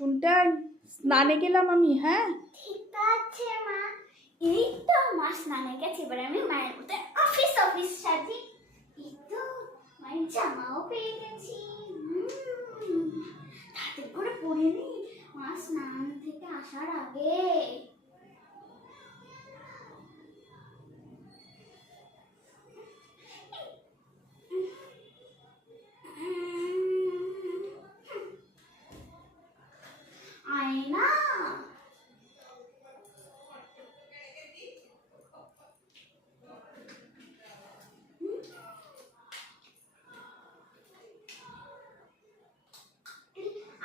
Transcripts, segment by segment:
শুনটাই স্নানে গেলাম আমি। হ্যাঁ ঠিক আছে মা। এই তো মা স্নানে গেছে, এবার আমি মায়ের মতো অফিস সাজি। এই তো মায়ের জামাও পেয়ে গেছি। তাড়াতাড়ি করে পরে নি মা স্নান থেকে আসার আগে। আয়না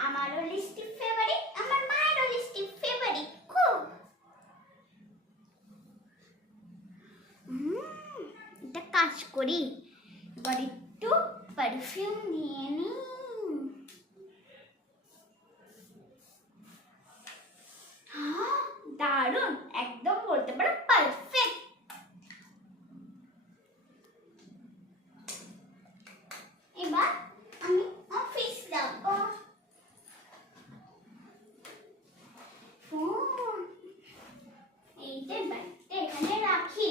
আমারও লিপস্টিক ফেভারিট, আমার মায়েরও লিপস্টিক ফেভারিট খুব। এটা কাজ করি, এবার একটু পারফিউম নিয়ে নি। দারুণ, একদম বলতে পারো পারফেক্ট। এবার আমি অফিস যাব। ফোন এইটা ব্যাগটা এখানে রাখি।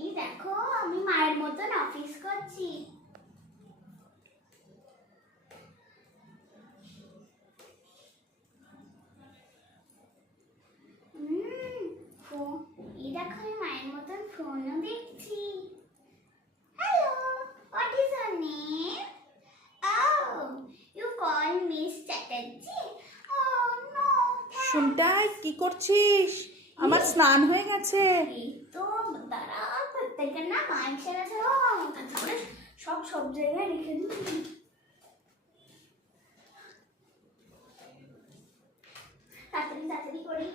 এই দেখো আমি মায়ের মতন অফিস করছি। এই দেখো আমি মায়ের মতন ফোনও দেখছি। Hello, what is your name? Oh, you call Miss Chatterjee? Oh no. শুনটাই কি করছিস? আমার স্নান হয়ে গেছে। এই তো দাঁড়া, প্রত্যেকের না মা এসে গেছে। তারপরে সব জায়গায় রেখে দিই। তাড়াতাড়ি করি।